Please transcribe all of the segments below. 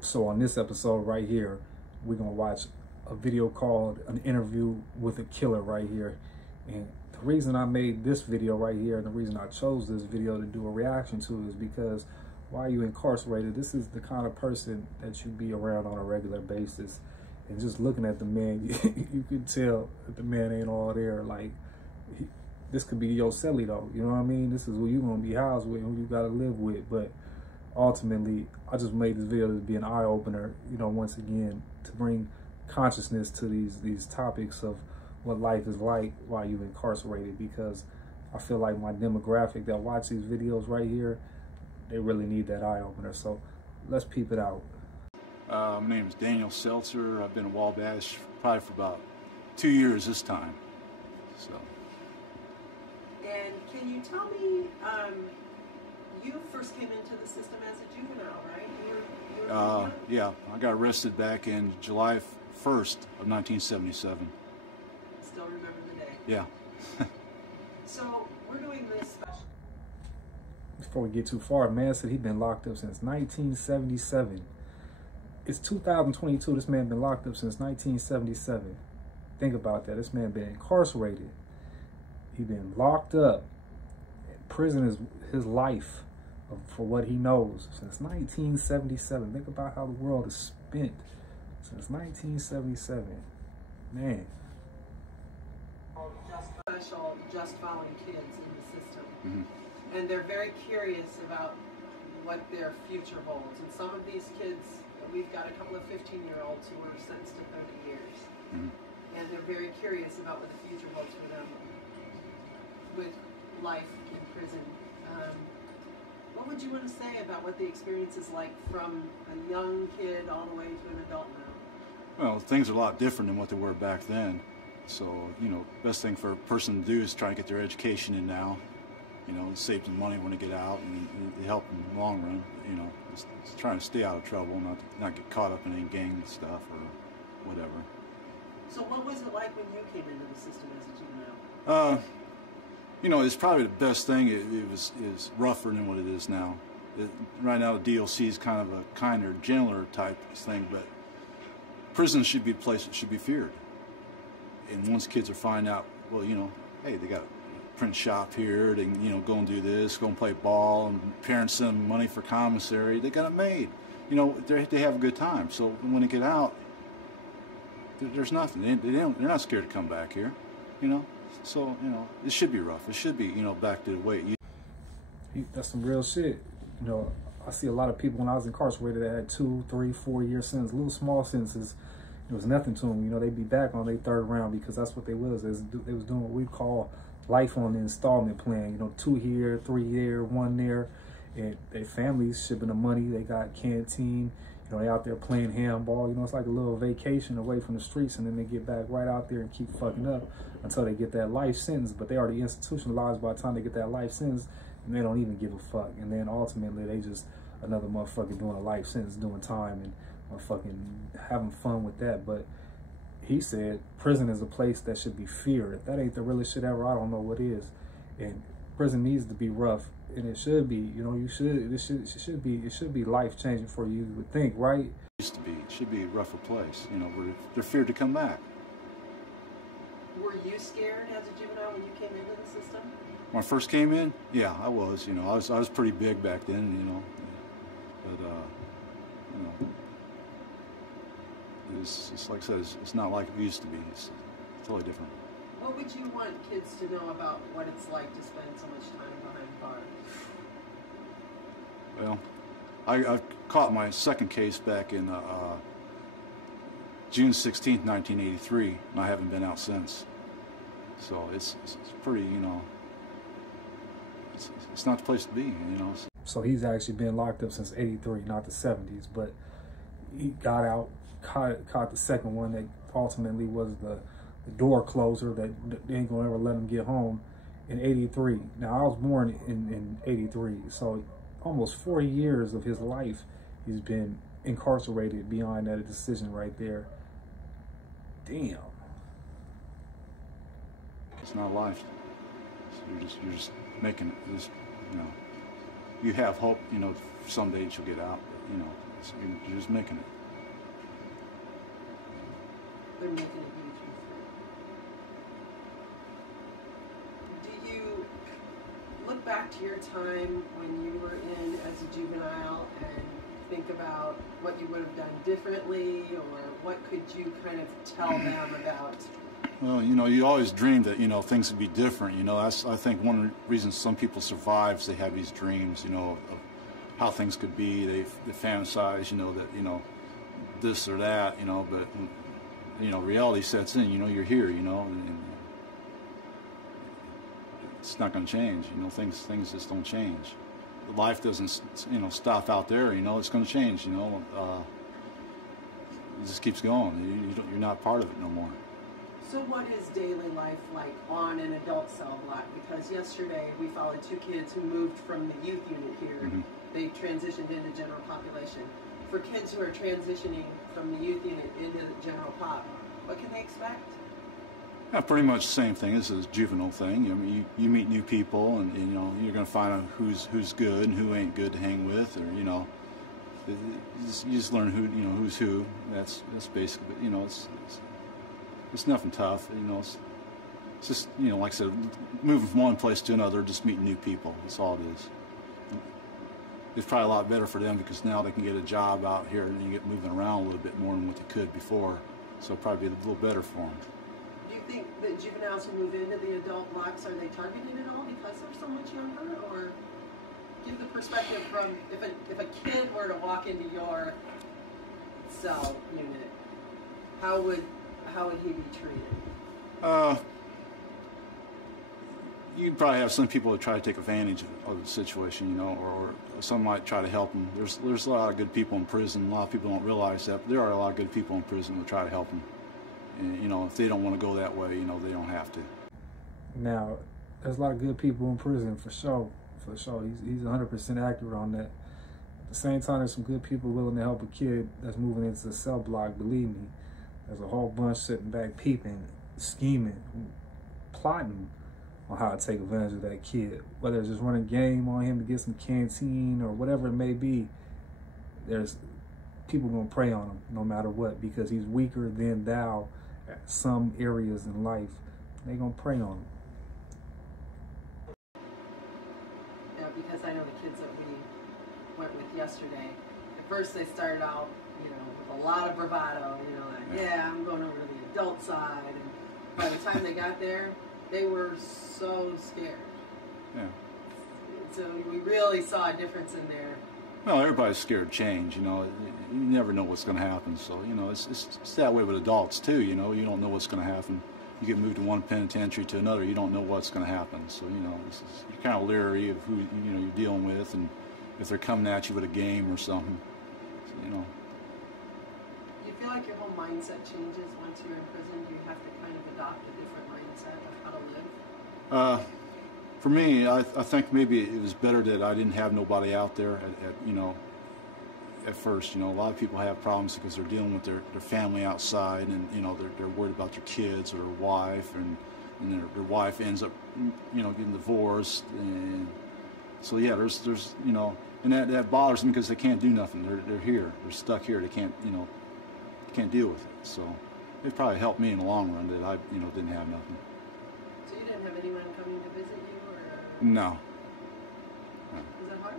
So on this episode right here, we're gonna watch a video called An Interview with a Killer right here. And the reason I made this video right here and the reason I chose this video to do a reaction to is because while you incarcerated, this is the kind of person that you be around on a regular basis. And just looking at the man, you can tell that the man ain't all there. Like, this could be your cellie though, you know what I mean? This is who you gonna be housed with, who you gotta live with. But ultimately, I just made this video to be an eye-opener, you know, once again, to bring consciousness to these topics of what life is like while you're incarcerated, because I feel like my demographic that watch these videos right here, they really need that eye-opener. So let's peep it out. My name is Daniel Seltzer. I've been in Wabash probably for about 2 years this time. So. And can you tell me, you first came into the system as a juvenile, right? You were yeah, I got arrested back in July 1st of 1977. Still remember the day? Yeah. So we're doing this special. Before we get too far, man said he'd been locked up since 1977. It's 2022. This man been locked up since 1977. Think about that. This man been incarcerated. He been locked up. Prison is his life for what he knows since 1977. Think about how the world is spent since 1977. Man. Special, just following kids in the system. Mm-hmm. And they're very curious about what their future holds. And some of these kids, we've got a couple of 15-year-olds who were sentenced to 30 years. Mm-hmm. And they're very curious about what the future holds for them with life in prison. What would you want to say about what the experience is like from a young kid all the way to an adult now? Well, things are a lot different than what they were back then. So, you know, best thing for a person to do is try to get their education in now. You know, save some money when they get out, and help in the long run. You know, it's trying to stay out of trouble, not get caught up in any gang stuff or whatever. So what was it like when you came into the system as a juvenile? You know, it's probably the best thing. It was rougher than what it is now. Right now, the DLC is kind of a kinder, gentler type thing, but prison should be a place that should be feared. And once kids are finding out, well, you know, hey, they got a print shop here, they can, you know, go and do this, go and play ball, and parents send them money for commissary, they got it made. You know, they have a good time. So when they get out, there's nothing. They're not scared to come back here, you know. So, you know, it should be rough. It should be, you know, back to the way it used to be. That's some real shit. You know, I see a lot of people when I was incarcerated that had 2, 3, 4 year sentences, little small sentences. It was nothing to them. You know, they'd be back on their third round because that's what they was. They was doing what we call life on the installment plan. You know, 2 here, 3 here, 1 there. And their families shipping them money. They got canteen. You know, they out there playing handball. You know, it's like a little vacation away from the streets, and then they get back right out there and keep fucking up until they get that life sentence. But they already institutionalized by the time they get that life sentence, and they don't even give a fuck. And then ultimately, they just another motherfucker doing a life sentence, doing time, and motherfucking having fun with that. But he said prison is a place that should be feared. If that ain't the realest shit ever, I don't know what is. And prison needs to be rough. And it should be, you know, it should be life-changing for you, you would think, right? It used to be. It should be a rougher place, you know, where they're feared to come back. Were you scared as a juvenile when you came into the system? When I first came in, yeah, I was. You know, I was pretty big back then, you know, but you know, it's like I said, it's not like it used to be. It's totally different. What would you want kids to know about what it's like to spend so much time behind bars? Well, I caught my second case back in June 16th, 1983, and I haven't been out since. So it's pretty, you know, it's not the place to be, you know. So he's actually been locked up since '83, not the '70s, but he got out, caught the second one that ultimately was the door closer that they ain't gonna ever let him get home in '83. Now, I was born in '83, so almost 40 years of his life he's been incarcerated behind that decision right there. Damn. It's not life. So you're just making it. You know, you have hope. You know, someday you'll get out. you know, you're just making it. They're making a huge mistake. Do you look back to your time when you were in as a juvenile and think about what you would have done differently, or what could you kind of tell them about? Well, you know, you always dream that, you know, things would be different. You know, that's, I think, one of the reasons some people survive is they have these dreams, you know, of how things could be. They fantasize, you know, that, you know, this or that, you know, but, you know, reality sets in. You know, you're here, you know, and it's not going to change. You know, things just don't change. Life doesn't, you know, stop out there. You know, it's going to change. You know, it just keeps going. You're not part of it no more. So what is daily life like on an adult cell block? Because yesterday we followed two kids who moved from the youth unit here. Mm-hmm. They transitioned into general population. For kids who are transitioning from the youth unit into the general pop, what can they expect? Yeah, pretty much the same thing. This is a juvenile thing. I mean, you meet new people, and you know, you're going to find out who's good and who ain't good to hang with, or you know, you just learn who's who. That's basically, you know, it's nothing tough. You know, it's just, you know, like I said, moving from one place to another, just meeting new people. That's all it is. It's probably a lot better for them because now they can get a job out here and you get moving around a little bit more than what they could before. So it'll probably be a little better for them. Do you think that juveniles who move into the adult blocks, are they targeted at all because they're so much younger? Or give the perspective from if a kid were to walk into your cell unit, how would he be treated? You'd probably have some people that try to take advantage of the situation, you know, or some might try to help them. There's a lot of good people in prison. A lot of people don't realize that, but there are a lot of good people in prison who try to help them. And, you know, if they don't want to go that way, you know, they don't have to. Now, there's a lot of good people in prison, for sure. For sure. He's 100% accurate on that. At the same time, there's some good people willing to help a kid that's moving into the cell block, believe me. There's a whole bunch sitting back peeping, scheming, plotting on how to take advantage of that kid. Whether it's just running game on him to get some canteen or whatever it may be, there's people gonna prey on him no matter what, because he's weaker than thou at some areas in life. They gonna prey on him. Yeah, because I know the kids that we went with yesterday, at first they started out, you know, with a lot of bravado, you know, like, yeah, I'm going over to the adult side, and by the time they got there, they were so scared. Yeah. So we really saw a difference in their... Well, everybody's scared of change, you know. You never know what's going to happen. So, you know, it's that way with adults, too, you know. You don't know what's going to happen. You get moved from one penitentiary to another, you don't know what's going to happen. So, you know, you're kind of leery of who, you know, you're dealing with, and if they're coming at you with a game or something, so, you know. Do you feel like your whole mindset changes once you're in prison? Do you have to kind of adopt a different mindset of how to live? For me, I think maybe it was better that I didn't have nobody out there you know, at first. You know, a lot of people have problems because they're dealing with their family outside, and you know, they're worried about their kids or their wife, and their wife ends up, you know, getting divorced, and so yeah, there's you know, and that bothers them because they can't do nothing. They're here, they're stuck here. They can't, you know, can't deal with it. So it probably helped me in the long run that I, you know, didn't have nothing. So you didn't have anyone coming to visit you, or? No. Was it hard?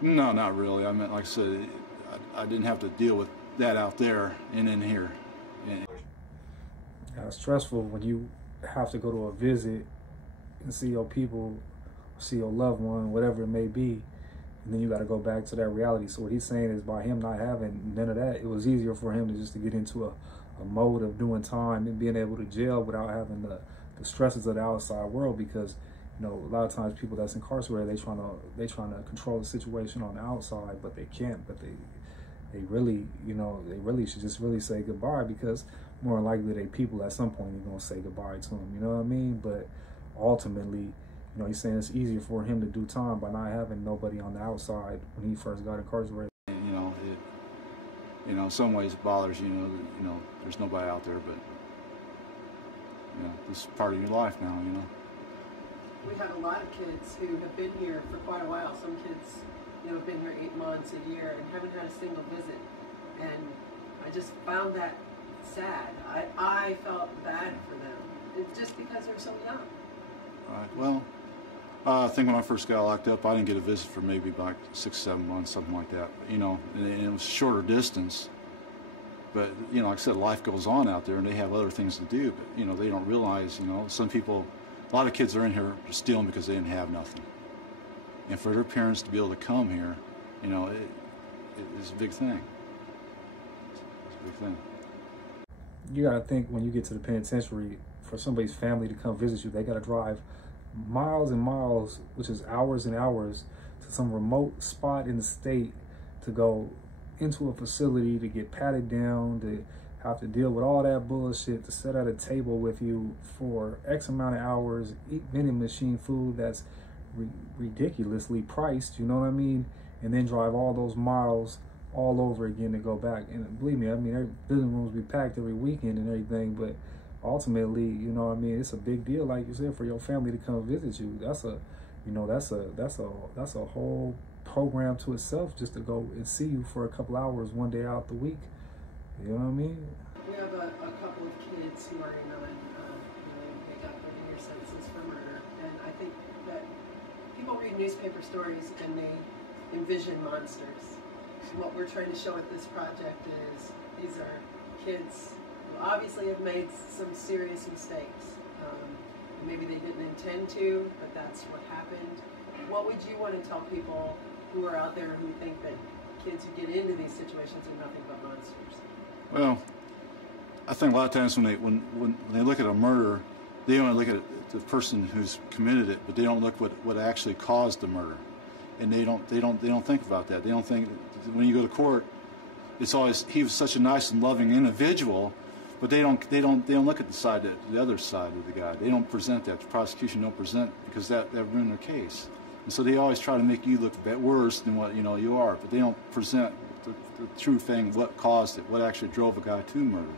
No, not really. I mean, like I said, I didn't have to deal with that out there and in here. And It's stressful when you have to go to a visit and see your people, see your loved one, whatever it may be, and then you got to go back to that reality. So what he's saying is, by him not having none of that, it was easier for him to get into a mode of doing time and being able to jail without having the stresses of the outside world, because you know, a lot of times people that's incarcerated, they trying to control the situation on the outside, but they can't. But they really, you know, they really should just really say goodbye, because more than likely they people at some point you're gonna say goodbye to them. You know what I mean? But ultimately, you know, he's saying it's easier for him to do time by not having nobody on the outside when he first got incarcerated. you know, you know, in some ways it bothers you. You know, there's nobody out there, but you know, this is part of your life now. You know. We have a lot of kids who have been here for quite a while. Some kids you know, been here 8 months, a year, and haven't had a single visit. And I just found that sad. I felt bad for them. It's just because they're so young. Right. Well, I think when I first got locked up, I didn't get a visit for maybe like 6, 7 months, something like that. You know, and it was shorter distance. But, you know, like I said, life goes on out there, and they have other things to do. But, you know, they don't realize, you know, some people, a lot of kids are in here stealing because they didn't have nothing. And for their parents to be able to come here, you know, it's a big thing. It's a big thing. You got to think when you get to the penitentiary, for somebody's family to come visit you, they got to drive miles and miles, which is hours and hours, to some remote spot in the state to go into a facility to get patted down, to have to deal with all that bullshit, to sit at a table with you for X amount of hours, eat vending machine food that's ridiculously priced, you know what I mean? And then drive all those miles all over again to go back. And believe me, I mean, every visiting rooms be packed every weekend and everything, but ultimately, you know what I mean, it's a big deal, like you said, for your family to come visit you. That's a, you know, that's a whole program to itself, just to go and see you for a couple hours one day out the week. You know what I mean? We have a couple of kids who are in on, they got 30-year sentences for murder, and I think that people read newspaper stories and they envision monsters. What we're trying to show with this project is these are kids who obviously have made some serious mistakes. Maybe they didn't intend to, but that's what happened. What would you want to tell people who are out there who think that kids who get into these situations are nothing but monsters? Well, I think a lot of times when they look at a murder, they only look at the person who's committed it, but they don't look what actually caused the murder, and they don't think about that. They don't think, when you go to court, it's always, he was such a nice and loving individual, but they don't look at the other side of the guy. They don't present that. The prosecution don't present, because that ruined their case. And so they always try to make you look a bit worse than what you are, but they don't present the true thing, what caused it, what actually drove a guy to murder.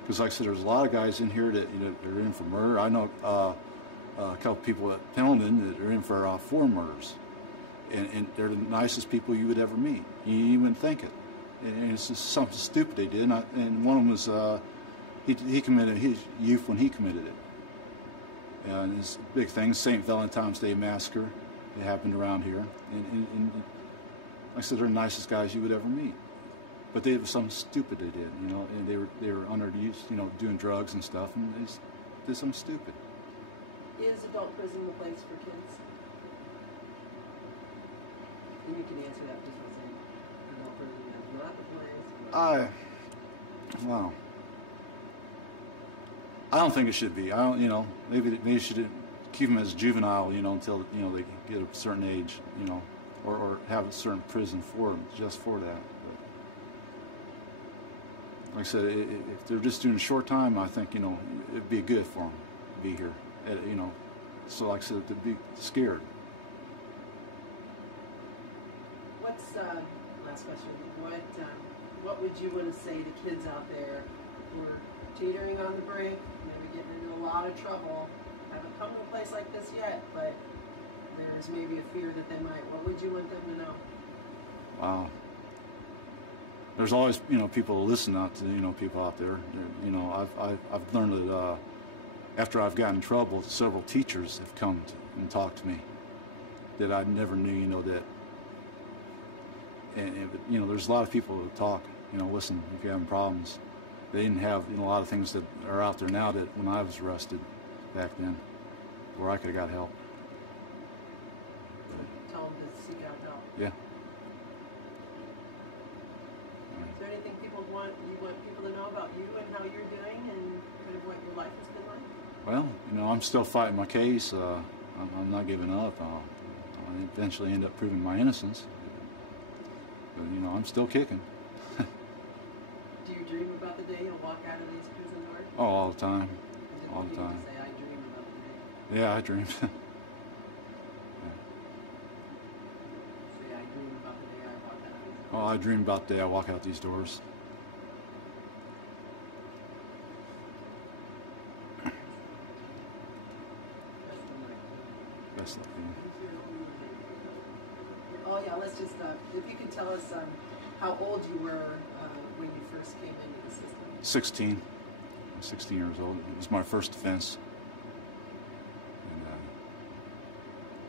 Because like I said, there's a lot of guys in here that they're in for murder. I know a couple people at Pendleton that are in for 4 murders, and they're the nicest people you would ever meet. You wouldn't think it, and it's just something stupid they did. And one of them was he committed his youth when he committed it. And this big thing, St. Valentine's Day Massacre, it happened around here. And like I said, they're the nicest guys you would ever meet. But they was something stupid they did, and they were underused, doing drugs and stuff, and they just did something stupid. Is adult prison the place for kids? And you can answer that just by saying adult prison is not the place. Wow. I don't think it should be. I don't, maybe you should keep them as juvenile, until they get a certain age, or have a certain prison for them, just for that. But like I said, if they're just doing a short time, I think it'd be good for them to be here. So like I said, to be scared. What's last question? What would you want to say to kids out there who are teetering on the brink, maybe getting into a lot of trouble, haven't come to a place like this yet, but there's maybe a fear that they might? What would you want them to know? Wow. There's always people to listen out to people out there. I've learned that after I've gotten in trouble, several teachers have come and talked to me that I never knew. That and there's a lot of people who talk. Listen, if you're having problems. They didn't have a lot of things that are out there now that when I was arrested back then, where I could have got help. But, tell them to seek out help. Yeah. Is there anything you want people to know about you and how you're doing and kind of what your life has been like? Well, I'm still fighting my case. I'm not giving up. I'll eventually end up proving my innocence. But I'm still kicking. Do you dream about the day you'll walk out of these prison doors? Oh, all the time. All the time. Say, I dream about the day. Yeah, I dream. Say, I dream about the day I walk out of these doors. Oh, I dream about the day I walk out these doors. Best luck to you. Oh yeah, let's just how old you were when you first came into the system. 16. I'm 16 years old. It was my first offense. And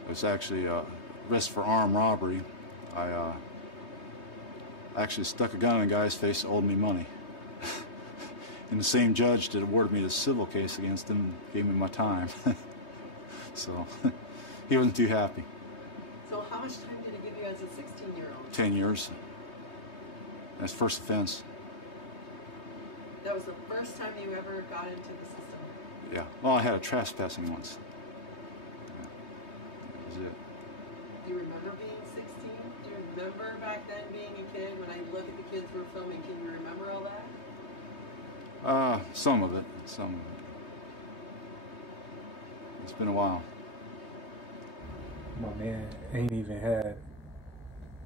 it was actually arrest for armed robbery. I actually stuck a gun in a guy's face that owed me money. And the same judge that awarded me the civil case against him gave me my time. So he wasn't too happy. So how much time did it give you as a 16-year-old? 10 years. That's first offense. That was the first time you ever got into the system? Yeah. Well, I had a trespassing once. Yeah. That was it. Do you remember being 16? Do you remember back then being a kid? When I look at the kids we're filming, can you remember all that? Some of it. Some of it. It's been a while. My man ain't even had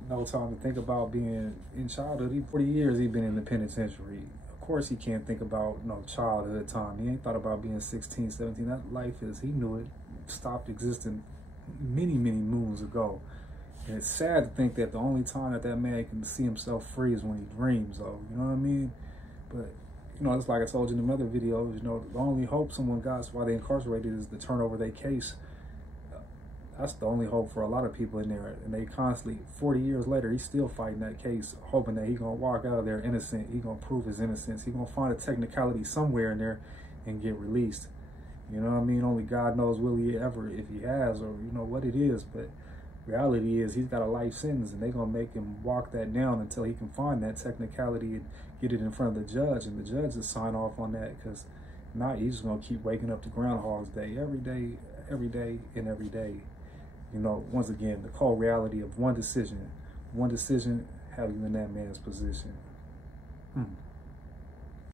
no time to think about being in childhood. 40 years he been in the penitentiary. Of course he can't think about childhood time. He ain't thought about being 16, 17. That life is, he knew it stopped existing many, many moons ago. And it's sad to think that the only time that man can see himself free is when he dreams of, you know what I mean? But, it's like I told you in the other videos, the only hope someone got while they're incarcerated is to turn over their case. That's the only hope for a lot of people in there. And they constantly, 40 years later, he's still fighting that case, hoping that he's going to walk out of there innocent. He's going to prove his innocence. He's going to find a technicality somewhere in there and get released. You know what I mean? Only God knows will he ever, if he has, or what it is. But reality is he's got a life sentence, and they're going to make him walk that down until he can find that technicality and get it in front of the judge. And the judge will sign off on that, because not he's just going to keep waking up to Groundhog's Day every day, and every day. Once again, the cold reality of one decision have you in that man's position.